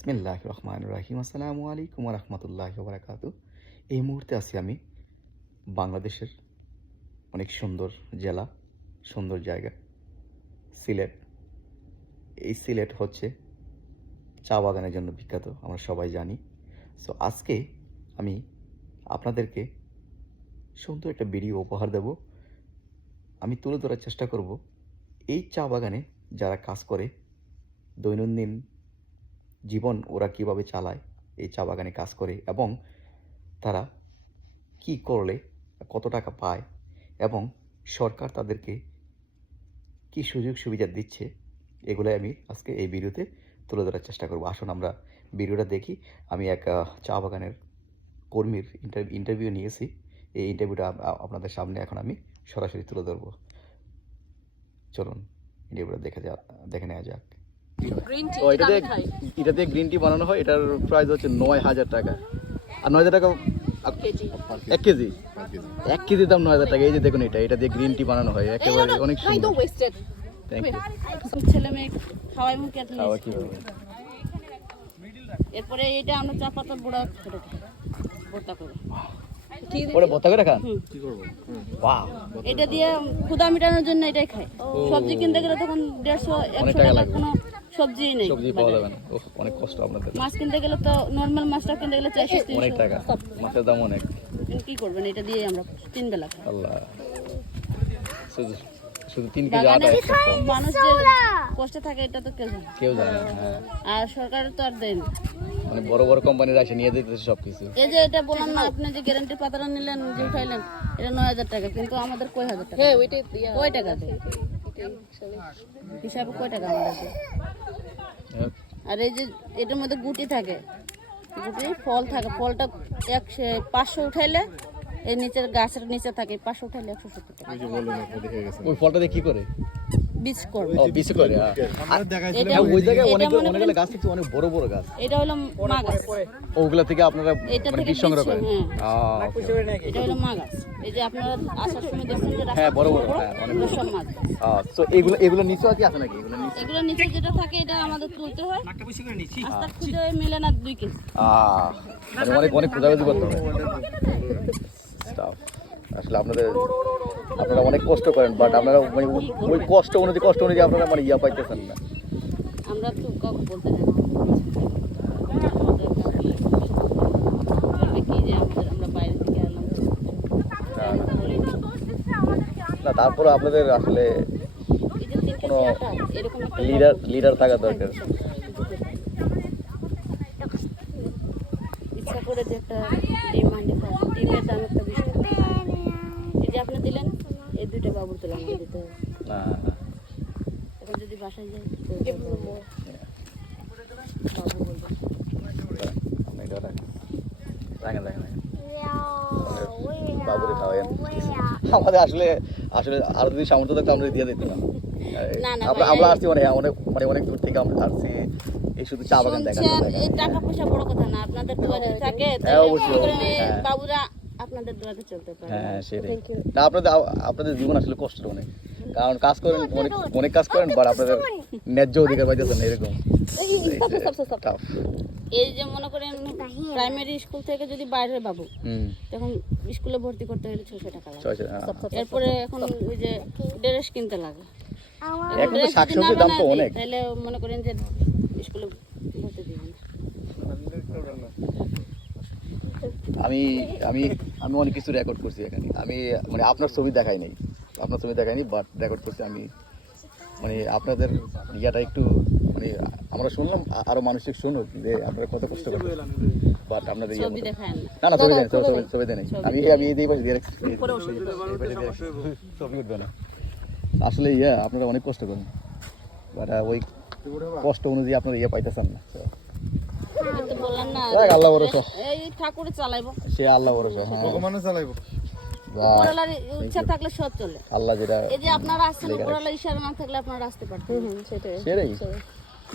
বিসমিল্লাহ রহমান রাহিম আসসালামু আলাইকুম রহমতুল্লাহ বারাকাতু এই মুহূর্তে আছি আমি বাংলাদেশের অনেক সুন্দর জেলা, সুন্দর জায়গা, সিলেট। এই সিলেট হচ্ছে চা বাগানের জন্য বিখ্যাত, আমরা সবাই জানি। সো আজকে আমি আপনাদেরকে সুন্দর একটা ভিডিও উপহার দেব। আমি তুলে ধরার চেষ্টা করব এই চা বাগানে যারা কাজ করে দৈনন্দিন জীবন ওরা কীভাবে চালায়, এই চা বাগানে কাজ করে এবং তারা কি করলে কত টাকা পায় এবং সরকার তাদেরকে কি সুযোগ সুবিধা দিচ্ছে, এগুলোই আমি আজকে এই ভিডিওতে তুলে ধরার চেষ্টা করব। আসুন আমরা ভিডিওটা দেখি। আমি এক চা বাগানের কর্মীর ইন্টারভিউ নিয়েছি। এই ইন্টারভিউটা আপনাদের সামনে এখন আমি সরাসরি তুলে ধরবো। চলুন ইন্টারভিউটা দেখে যা দেখে নেওয়া যাক। টি ও এটা দিয়ে গ্রিন টি বানানো হয় এটার প্রাইস হচ্ছে নয় হাজার টাকা। আর নয় হাজার টাকা এক কেজি। এক কেজি? দাম নয় হাজার টাকা এই যে দেখুন এটা এটা দিয়ে গ্রিন টি বানানো হয় একেবারে অনেক সুন্দর। থ্যাংক ইউ ছেলে মেয়ে খাওয়াই মুখে খাওয়া least। কীভাবে? এরপরে এটা আমরা চা পাতা বুড়া করে ভর্তা করে। ওটা ভর্তা করে খান? হুম। বাহ। এটা দিয়ে ক্ষুদা মেটানোর জন্য এটাই খাই। সবজি কিনতে গেলে তখন দেড়শো একশো টাকা কোনো সবজি নেই সবজি পাওয়া যাবে না। ওহ, অনেক কষ্ট আপনাদের। মাছ কিনতে গেলে তো নর্মাল মাছটা কিনতে গেলে চারশো অনেক তিনশো টাকা মাছের দাম অনেক। কি করবেন? এটা দিয়ে আমরা তিন বেলা খাই। আল্লাহ। শুধু শুধু তিন কেজি আটা মানুষ যে কষ্টে থাকে এটা তো কেউ জানে কেউ জানে হ্যাঁ। আর সরকারের তো আর দেয় না। মানে বড় বড় কোম্পানিরা এসে নিয়ে যেতেছে সব কিছু এই যে এটা বললাম না আপনি যে গ্যারান্টি পাতাটা নিলেন যে উঠাইলেন এটা নয় হাজার টাকা কিন্তু আমাদের কয় হাজার টাকা? হ্যাঁ ওইটাই কয় টাকা দেয়? হিসাবে কয় টাকা আমাদের আর এই যে এটার মধ্যে গুটি থাকে। গুটি, ফল থাকে। ফলটা একশো, পাঁচশো উঠাইলে এই নিচের গাছের নিচে থাকে। পাঁচশো উঠাইলে একশো সত্তর টাকা। ওই ফলটা দিয়ে কি করে? বীজ করবে ও পিছু করে হ্যাঁ। আর এটা হ্যাঁ, ওই জায়গায় অনেক মনে গাছ আছে অনেক বড় বড় গাছ এটা হলো মা গাছ ওগুলা থেকে আপনারা এটা মানে বীজ সংগ্রহ করেন হ্যাঁ। আহ, okay. এটা হলো মা গাছ এই যে আপনারা আসার সময় দেখছেন যে হ্যাঁ, বড় বড়, বড়, হ্যাঁ, অনেক এগুলো সব মা গাছ। আহ, এগুলো এগুলো নিচে আছে আছে নাকি এগুলো নিচে এগুলো নিচে যেটা থাকে এটা আমাদের তুলতে হয় আস্তে খুঁজে মেলে না দুই কেজি আহ, মানে অনেক অনেক খোঁজাখুঁজি করতে হবে. আসলে আপনাদের আপনারা অনেক কষ্ট করেন বাট আপনারা মানে ওই- কষ্ট অনুযায়ী কষ্ট অনুযায়ী আপনারা মানে ইয়া পাইতেছেন না। আমরা তো কাউকে বলতে না। তারপরে আপনাদের আসলে কোনো লিডার লিডার থাকা দরকার। ইচ্ছা করে যে একটা ডিমের দাম যে আপনি দিলেন এই দুইটা বাবুর তুলে আমাকে দিতে হবে। না না। এখন যদি বাসায় যাই কি বলব? বাবু বলবে। আপনি এটা রাখেন রাখেন রাখেন। রাখেন। বাবুরে খাওয়াইন আমাদের আসলে আসলে আরও যদি সামর্থ্য থাকতো আমরা দিয়ে দিতাম। না, না, আমরা আমরা আসছি মানে অনেক মানে অনেক দূর থেকে আমরা আসছি। এই শুধু চা বাগান দেখা টাকা পয়সা বড় কথা না আপনাদের থাকে এই হ্যাঁ। বাবুরা আপনাদের দোয়াতে চলতে পারে। হ্যাঁ সেটাই। আপনাদের আপনাদের জীবন আসলে কষ্ট অনেক। কারণ কাজ করেন অনেক অনেক কাজ করেন বাট আপনাদের ন্যায্য অধিকার পাইতেছেন না এরকম। এই যে মনে করেন প্রাইমারি স্কুল থেকে যদি বাইরে বাবু তখন স্কুলে ভর্তি করতে হলে ছশো টাকা লাগে। হ্যাঁ। এরপরে এখন ওই যে ড্রেস কিনতে লাগে। এখন তো শাকসবজির দাম তো অনেক। তাহলে মনে করেন যে স্কুলে ভর্তি দিবেন আমি আমি আমি অনেক কিছু রেকর্ড করছি এখানে। আমি মানে আপনার ছবি দেখাই নাই। আপনার ছবি দেখাইনি বাট রেকর্ড করছি আমি। মানে আপনাদের ইয়াটা একটু মানে আমরা শুনলাম আ- আরও মানুষ শুনুক যে আপনারা কত কষ্ট করেন বাট আপনাদের ইয়ে ছবি মতো- দেখায় না না না ছবি দেন ছবি দেন। আমি আমি এই দিয়ে পাশে দিয়ে এই পাশে দিয়ে রাখছি। ছবি উঠবে না। আসলে ইয়া আপনারা অনেক কষ্ট করেন। বাট ওই কষ্ট অনুযায়ী আপনারা ইয়ে পাইতেছেন না আল্লাহ ভরসা। এই ঠাকুরে চালাইবো। সে আল্লাহ ভরসা হ্যাঁ। উপরওয়ালার ইচ্ছা থাকলে সব চলে। আল্লাহ যেটা এই যে আপনারা আসছেন উপরওয়ালার ইশারা না থাকলে আপনারা আসতে পারতেন। সেটাই। সেটাই।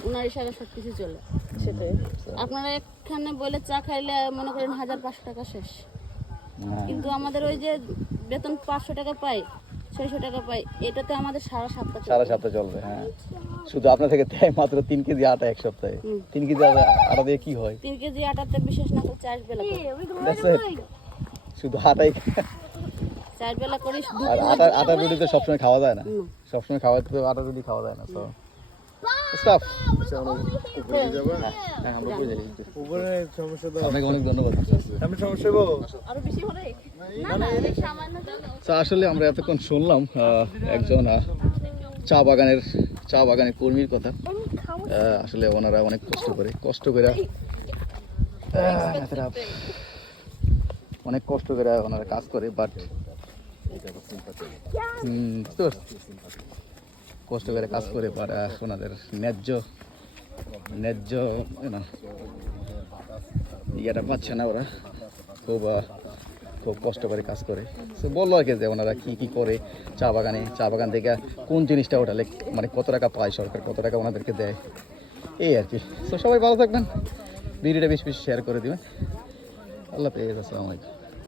ওনার ইশারা সব কিছু চলে। সেটাই। আপনারা এখানে বলে চা খাইলে মনে করেন হাজার পাঁচশো টাকা শেষ। হ্যাঁ। কিন্তু আমাদের ওই যে বেতন পাঁচশো টাকা পাই ছয়শো টাকা পাই। এটাতে আমাদের সারা সপ্তাহ সারা সপ্তাহ চলবে হ্যাঁ। শুধু আপনার থেকে দেয় মাত্র তিন কেজি আটা এক সপ্তাহে। তিন কেজি আটা- আটা দিয়ে কি হয়? তিন কেজি আটাতে বিশেষ না. শুধু আটাই চার বেলা করে আটা আটা রুটি তো সবসময় খাওয়া যায় না। সবসময় খাওয়া তো আটা রুটি খাওয়া যায় না তো স্টাফ হ্যাঁ আমরা বুঝে যাই উপরে সমস্যা তো আপনাকে অনেক ধন্যবাদ। আমি সমস্যা হব আরও বেশি হলে তো। আসলে আমরা এতক্ষণ শুনলাম একজন চা বাগানের চা বাগানের কর্মীর কথা। আসলে ওনারা অনেক কষ্ট করে কষ্ট করে অনেক কষ্ট করে ওনারা কাজ করে বাট বুঝতে পারছি। কষ্ট করে কাজ করে বাট ওনাদের ন্যায্য ন্যায্য ইয়েটা পাচ্ছে না ওরা। খুব খুব কষ্ট করে কাজ করে। সে বলল আর কি যে ওনারা কী কী করে চা বাগানে, চা বাগান থেকে কোন জিনিসটা ওঠালে মানে কত টাকা পায় সরকার, কত টাকা ওনাদেরকে দেয়। এই আর কি। তো সবাই ভালো থাকবেন। ভিডিওটা বেশি বেশি শেয়ার করে দিবেন। আল্লাহ পেয়ে আসসালামু